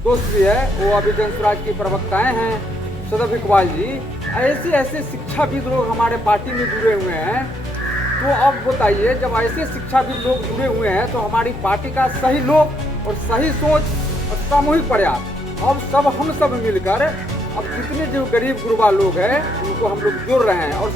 दोस्त भी है, वो अभी जनसुराज की प्रवक्ताएं हैं सदफ इकबाल जी। ऐसे ऐसे शिक्षाविद लोग हमारे पार्टी में जुड़े हुए हैं। तो अब बताइए, जब ऐसे शिक्षाविद लोग जुड़े हुए हैं तो हमारी पार्टी का सही लोग और सही सोच और सामूहिक प्रयास, अब हम सब मिलकर अब जितने जो गरीब गुरबा लोग हैं उनको हम लोग जोड़ रहे हैं। और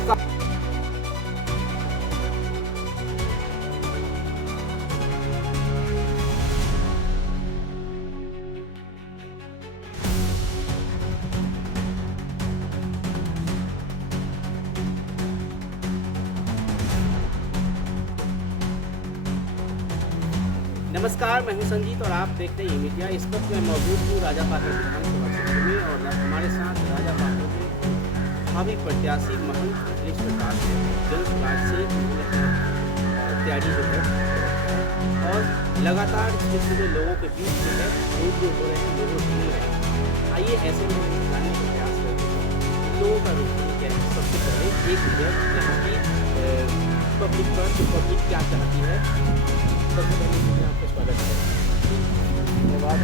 नमस्कार, मैं हूं संजीत और आप देखते हैं मीडिया। इस वक्त मैं मौजूद हूं राजापाकर विधानसभा क्षेत्र में और हमारे साथ राजापाकर में भावी प्रत्याशी महंत अखिलेश प्रसाद हैं। जनसुराज से तैयारी जो है और लगातार क्षेत्र में लोगों के बीच जो है रोड जो हो रहे हैं, लोगों से मिल रहे हैं। आइए ऐसे में जानने का प्रयास करते हैं लोगों का रुझान क्या है। सबसे पहले एक नजर यहाँ की पब्लिक पर, तो पब्लिक क्या चाहती है। सबसे पहले मैं आपका स्वागत है। धन्यवाद।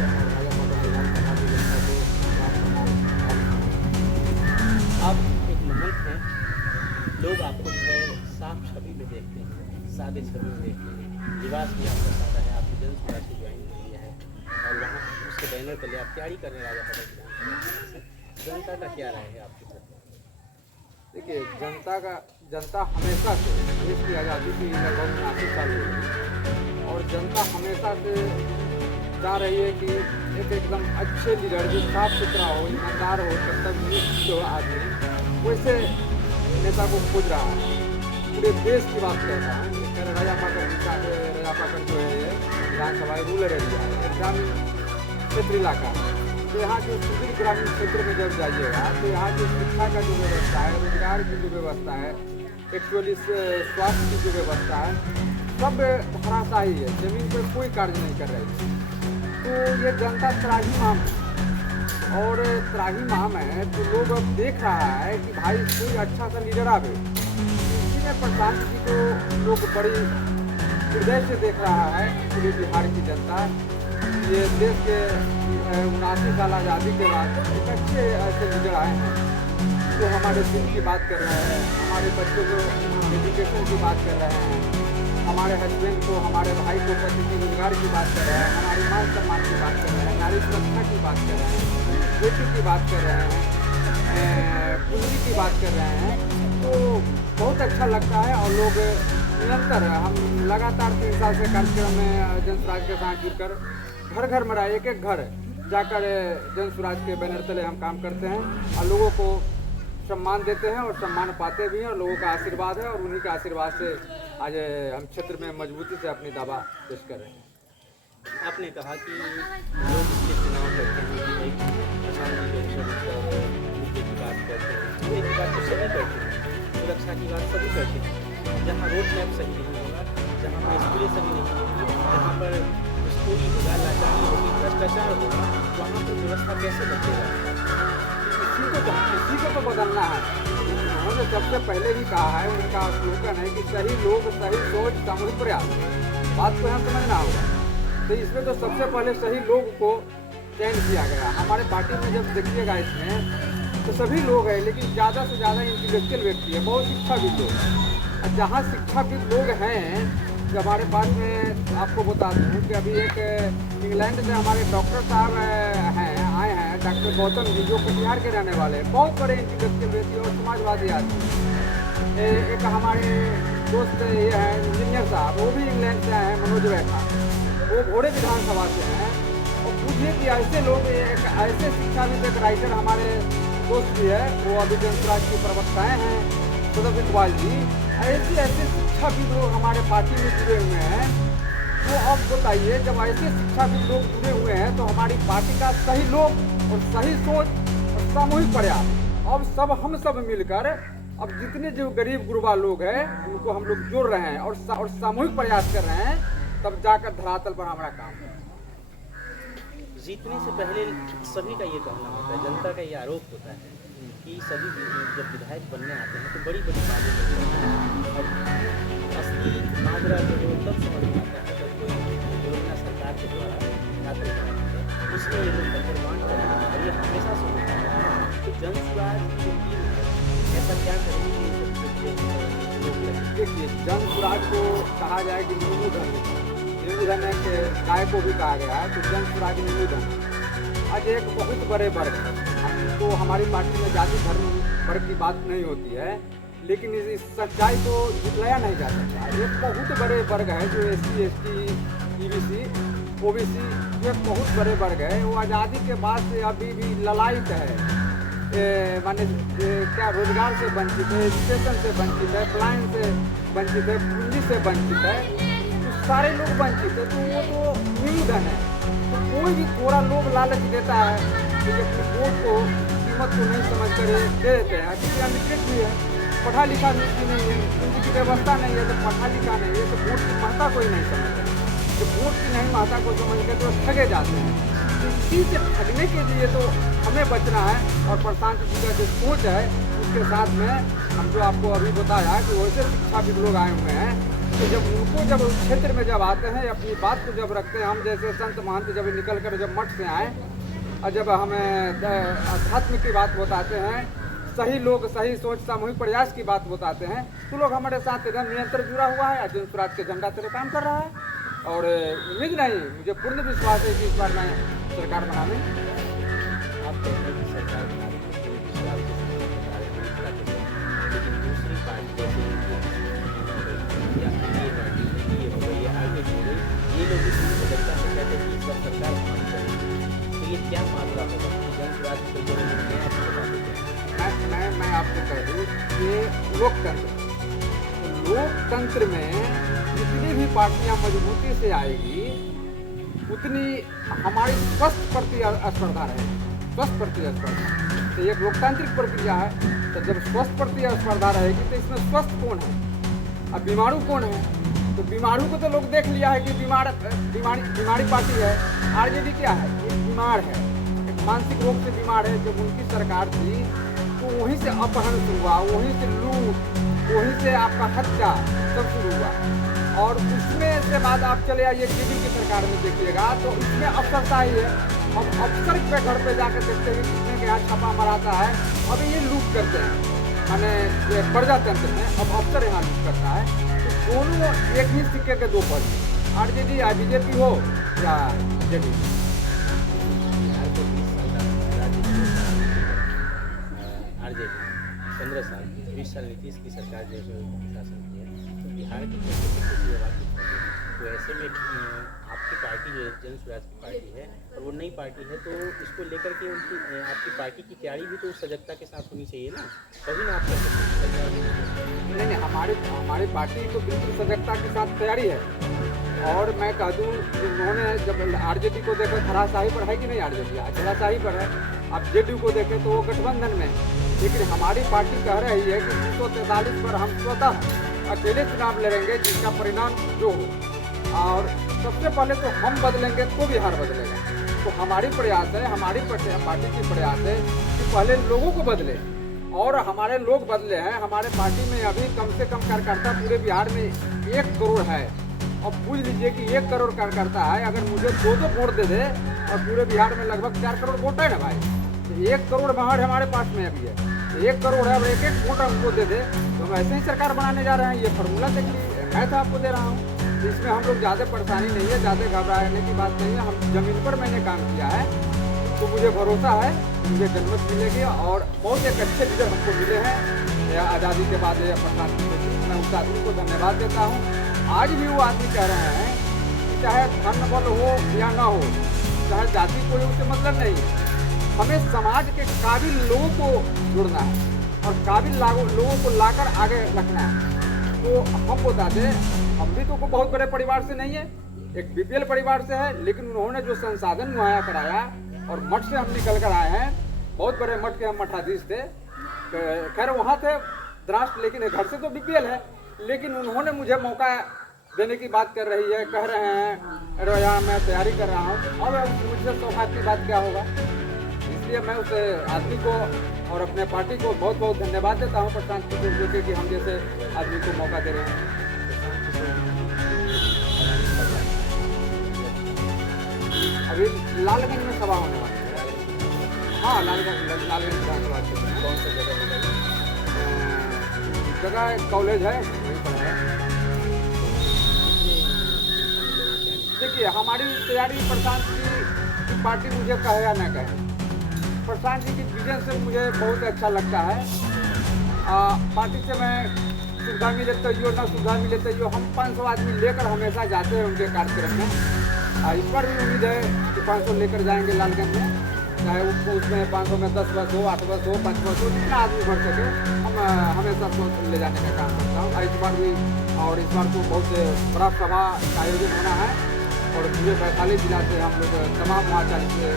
आप एक महंत हैं, लोग आपको जो है साफ छवि में देखते हैं, सादे छवि में देखते हैं। लिबास भी आपका सादा है, आपने जनसुराज की ज्वाइन किया है और वहाँ उसके बैनर तले आप तैयारी कर रहे हैं राजापाकर विधानसभा। जनता का क्या राय है आपकी तरफ? देखिए, जनता हमेशा से देश की आज़ादी की लगभग 79 साल हो गई और जनता हमेशा से चाह रही है कि एक एकदम अच्छे लीडर जो साफ सुथरा हो, ईमानदार हो, कर्तव्यनिष्ठ हो आदमी, वैसे नेता को खोज रहा है। पूरे देश की बात कर रहा है। राजापाकर जो है ये विधानसभा रूरल एरिया है, ग्रामीण क्षेत्र इलाका है। तो यहाँ जो सुदूर ग्रामीण क्षेत्र में जब जाइएगा तो यहाँ जो शिक्षा का जो व्यवस्था है, रोजगार की जो व्यवस्था है, एक्चुअली स्वास्थ्य की जो व्यवस्था है, सब धराशायी है। जमीन पर कोई कार्य नहीं कर रही है। तो ये जनता त्राहिमाम है और त्राहिमाम है तो लोग अब देख रहा है कि भाई कोई अच्छा सा लीडर आवे। इसी में प्रशांत जी को लोग बड़ी हृदय से देख रहा है। पूरे बिहार की जनता ये देश के 79 साल आज़ादी के बाद एक अच्छे ऐसे लीडर आए हैं जो हमारे दिल की बात कर रहे हैं, हमारे बच्चों को एजुकेशन की बात कर रहे हैं, हमारे हस्बैंड को, हमारे भाई को पति के रोजगार की बात कर रहे हैं, हमारी मान सम्मान की बात कर रहे हैं, नारी सुरक्षा की बात कर रहे हैं, बेटी की बात कर रहे हैं, पूंजी की बात कर रहे हैं। तो बहुत अच्छा लगता है और लोग निरंतर, हम लगातार 3 साल से कार्यक्रम में जनसुराज के साथ जुड़कर घर घर में एक एक घर जाकर जनसुराज के बैनर तले हम काम करते हैं और लोगों को सम्मान देते हैं और सम्मान पाते भी हैं और लोगों का आशीर्वाद है और उन्हीं के आशीर्वाद से आज हम क्षेत्र में मजबूती से अपनी दावा पेश कर रहे हैं। आपने कहा कि लोग इसके चुनाव करते हैं कि भाई मुद्दे की बात करते हैं, मुद्दे की बात तो सभी करते हैं, सुरक्षा की बात सभी करते हैं। जहाँ रोड मैप सही नहीं होगा, जहाँ पर स्कूलें सही नहीं होंगी, जहाँ पर स्कूली होगा, लाचारी होगी, भ्रष्टाचार होगा, वहाँ पर व्यवस्था कैसे बचेगा? इसी को तो बदलना है। उन्होंने सबसे पहले भी कहा है, उनका स्लोगन है कि सही लोग, सही सोच, सामूहिक प्रयास। बात को यहाँ समझना होगा। तो इसमें तो सबसे पहले सही लोग को चयन किया गया। हमारे पार्टी में जब देखिएगा इसमें तो सभी लोग हैं, लेकिन ज़्यादा से ज़्यादा इंटेलेक्चुअल व्यक्ति है, बहुत शिक्षाविद लोग। और जहाँ शिक्षाविद लोग हैं, जब हमारे पास में आपको बता दूँ कि अभी एक इंग्लैंड से हमारे डॉक्टर साहब आए हैं, डॉक्टर गौतम जी, जो कटिहार के रहने वाले हैं, बहुत बड़े इंटेलेक्चुअल व्यक्ति और समाजवादी आदमी। एक हमारे दोस्त ये हैं इंजीनियर साहब, वो भी इंग्लैंड से आए हैं, मनोज वैठा, वो घोड़े विधानसभा से हैं। और पूछिए कि ऐसे लोग, एक ऐसे शिक्षाविद, एक राइटर हमारे दोस्त भी है, वो अभी जनसुराज की प्रवक्ताएँ हैं सदफ इकबाल जी। ऐसे ऐसे शिक्षाविद लोग हमारे पार्टी में जुड़े हुए हैं। तो अब बताइए, जब ऐसे शिक्षाविद लोग जुड़े हुए हैं तो हमारी पार्टी का सही लोग और सही सोच और सामूहिक प्रयास, अब हम सब मिलकर अब जितने जो गरीब गुरबा लोग हैं उनको हम लोग जोड़ रहे हैं और सामूहिक प्रयास कर रहे हैं, तब जाकर धरातल पर हमारा काम है। जीतने से पहले सभी का ये कहना होता है, जनता का ये आरोप होता है कि सभी जब विधायक बनने आते हैं तो बड़ी बड़ी बातें करते हैं और असली माजरा जो है तब समझ में आता है जब कोई योजना सरकार के द्वारा दाखिल कराती है, उसमें ये लोग ऐसा क्या करेंगे कि ये सब चीज़ें रोक लगे? देखिए, जन स्वराज को कहा जाए कि नींबू धन है। नींबू धन एक गाय को भी कहा गया है, तो जन स्वराज नींबू धन है। आज एक बहुत बड़े वर्ग है, तो हमारी पार्टी में जाति धर्म वर्ग की बात नहीं होती है, लेकिन इस सच्चाई को झुटलाया नहीं जा सकता। एक बहुत बड़े वर्ग है जो SC ST EBC OBC, ये बहुत बड़े वर्ग है। वो आज़ादी के बाद से अभी भी ललायत है, माने क्या रोजगार से वंचित है, एजुकेशन से वंचित है, प्लान से वंचित है, पूंजी से वंचित है, तो सारे लोग वंचित है। तो वो तो नींबूधन है। तो कोई भी थोड़ा लोग लालच देता है कि अपने वोट को कीमत को नहीं समझ कर दे देते हैं, क्योंकि अनलिटरेट भी है, पढ़ा लिखा नहीं है, पूंजी की व्यवस्था नहीं है, तो पढ़ा लिखा नहीं है, तो वोट की महत्ता कोई नहीं समझता। तो वोट की नहीं महत्ता को समझ कर तो ठगे जाते हैं। इसी से ठगने के लिए तो हमें बचना है, और प्रशांत जी का जो सोच है उसके साथ में हम जो आपको अभी बताया कि वैसे शिक्षाविद लोग आए हुए हैं, तो जब उस क्षेत्र में जब आते हैं, अपनी बात को जब रखते हैं, हम जैसे संत महंत जब निकल कर जब मठ से आए और जब हमें अध्यात्म की बात बताते हैं, सही लोग सही सोच सामूहिक प्रयास की बात बताते हैं, तो लोग हमारे साथ एकदम निरंतर जुड़ा हुआ है। जन स्वराज के झंडा तेरे काम कर रहा है, और उम्मीद नहीं, मुझे पूर्ण विश्वास है कि इस बार मैं सरकार बना लें। आप कहते हैं कि सरकार बना रही है, तो विश्वास के साथ बता रहे हैं, इसका कहते हैं। लेकिन दूसरी पार्टी जैसे या ये पार्टी ये हो गई या आगे हो गई, ये लोग भी सदस्यता में कहते हैं कि इस बार सरकार बना करेगी। तो ये क्या मामला होगा कि जन स्वराज को जो मैं आपको बता देते हैं? मैं आपको कह दूँ कि लोकतंत्र में जितनी भी पार्टियां मजबूती से आएगी, उतनी हमारी स्वस्थ प्रतिस्पर्धा रहेगी। स्वस्थ प्रतिस्पर्धा तो एक लोकतांत्रिक प्रक्रिया है। तो जब स्वस्थ प्रतिस्पर्धा रहेगी तो इसमें स्वस्थ कौन है, अब बीमारू कौन है? तो बीमारू को तो लोग देख लिया है कि बीमारी पार्टी है। RJD क्या है? एक बीमार है, एक मानसिक रोग से बीमार है। जब उनकी सरकार थी तो वहीं से अपहरण शुरू हुआ, वहीं से लूट, वहीं से आपका हत्या सब शुरू हुआ। और उसमें से बाद आप चले आइए केडी की सरकार में देखिएगा, तो इसमें अफसरशाही है। अब अफसर के घर पे जाकर देखते हैं कितने के यहाँ छापा मराता है। अब ये लूट करते हैं, माने प्रजातंत्र में अब अफसर यहाँ लूट करता है। तो दोनों एक ही सिक्के के दो पहलू, RJD या BJP हो या JDU। RJD 15 साल 20 साल नीतीश की सरकार जो है शासन की है, तो बिहार की तो ऐसे में आपकी पार्टी जो है जन स्वराज की पार्टी है, और वो नई पार्टी है, तो इसको लेकर के उनकी आपकी पार्टी की तैयारी भी तो सजगता के साथ होनी चाहिए ना, तभी ना आप कह सकते हैं। नहीं, हमारी पार्टी तो बिल्कुल सजगता के साथ तैयारी है। और मैं कह दूँ उन्होंने जब RJD को देखा धराशाही पर है कि नहीं, RJD धराशाही पर है। अब JDU को देखें तो वो गठबंधन में, लेकिन हमारी पार्टी कह रही है कि 343 पर हम स्वतः अकेले चुनाव लड़ेंगे, जिसका परिणाम जो हो। और सबसे पहले तो हम बदलेंगे तो बिहार बदलेगा। तो हमारी प्रयास है, हमारी पार्टी की प्रयास है कि पहले लोगों को बदले, और हमारे लोग बदले हैं। हमारे पार्टी में अभी कम से कम कार्यकर्ता पूरे बिहार में 1 करोड़ है। अब पूछ लीजिए कि 1 करोड़ कार्यकर्ता है, अगर मुझे 2 वोट दे दे, और पूरे बिहार में लगभग 4 करोड़ वोट है ना भाई, तो 1 करोड़ बाहर हमारे पास में अभी है। 1 करोड़ है, और 1 वोट हमको दे दे, तो हम ऐसे ही सरकार बनाने जा रहे हैं। ये फार्मूला देखिए, मैं तो आपको दे रहा हूँ। इसमें हम लोग ज़्यादा परेशानी नहीं है, ज़्यादा घबराने की बात नहीं है। हम जमीन पर मैंने काम किया है, तो मुझे भरोसा है मुझे जनमत मिलेगी, और बहुत एक अच्छे लीडर हमको मिले हैं आज़ादी के बाद। प्रशांत जी, मैं उस आदमी को धन्यवाद देता हूँ। आज भी वो आदमी कह रहे हैं, चाहे धन बल हो या ना हो, चाहे जाति कोई उससे मतलब नहीं है, हमें समाज के काबिल लोगों को जुड़ना है, और काबिल लोगों को लाकर आगे रखना है। तो हम बताते, हम भी तो कोई बहुत बड़े परिवार से नहीं है, एक BPL परिवार से है, लेकिन उन्होंने जो संसाधन मुहैया कराया, और मठ से हम निकल कर आए हैं। बहुत बड़े मठ के हम मठाधीश थे, खैर वहाँ थे द्राष्ट्र, लेकिन घर से तो BPL है। लेकिन उन्होंने मुझे मौका देने की बात कर रही है, कह रहे हैं अरे यार मैं तैयारी कर रहा हूँ, और मुझसे सौभाग्य की बात क्या होगा। इसलिए मैं उस आदमी को और अपने पार्टी को बहुत बहुत धन्यवाद देता हूँ, प्रशांत किशोर जो कि हम जैसे आदमी को मौका दे रहे हैं। अभी लालगंज में सभा होने वाली है। हाँ, लालगंज विधानसभा क्षेत्र में। कौन सा जगह होगा? जगह कॉलेज है वहीं पर है। देखिए हमारी तैयारी प्रशांत जी की पार्टी मुझे कहे या ना कहे, प्रशांत जी की विजन से मुझे बहुत अच्छा लगता है। पार्टी से मैं सुविधा मिले तो यो ना सुविधा मिले तो यो, हम 500 आदमी लेकर हमेशा जाते हैं उनके कार्यक्रम में। इस बार भी उम्मीद है कि 500 लेकर जाएंगे लालगंज में, चाहे उसमें 500 में 10 बस हो, 8 बस हो, 5 बस हो, जितना आदमी भर सके हम हमेशा सोच ले जाने का काम करता हूँ। इस बार भी, और इस बार तो बहुत बड़ा सभा का आयोजन होना है और पूरे वैशाली जिला से हम लोग तमाम वहाँ 40 से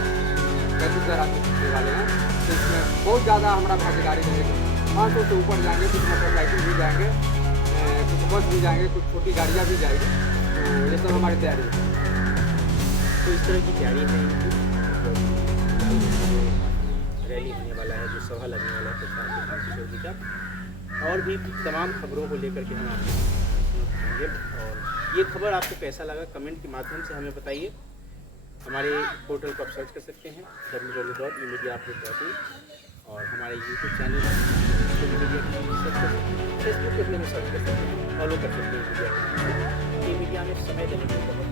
35,000 आदमी जुटने वाले हैं। तो इसमें बहुत ज़्यादा हमारा भागीदारी रहेगी। 500 से ऊपर जाएंगे, कुछ मोटरसाइकिल भी जाएंगे, कुछ बस भी जाएंगे, कुछ छोटी गाड़ियाँ भी जाएंगी। तो ये सब हमारी तैयारी है। तो इस तरह की तैयारी है रैली होने वाला है, जो सभा लगने वाला है प्रशांत किशोर जी का, और भी तमाम खबरों को लेकर के हम आपको बताएंगे। और ये खबर आपको कैसा लगा कमेंट के माध्यम से हमें बताइए। हमारे पोर्टल को आप सर्च कर सकते हैं www.emediaupdate.in, और हमारे यूट्यूब चैनल फेसबुक पे भी हमें सर्च कर सकते हैं, फॉलो कर सकते हैं। मीडिया में समय देने के लिए बहुत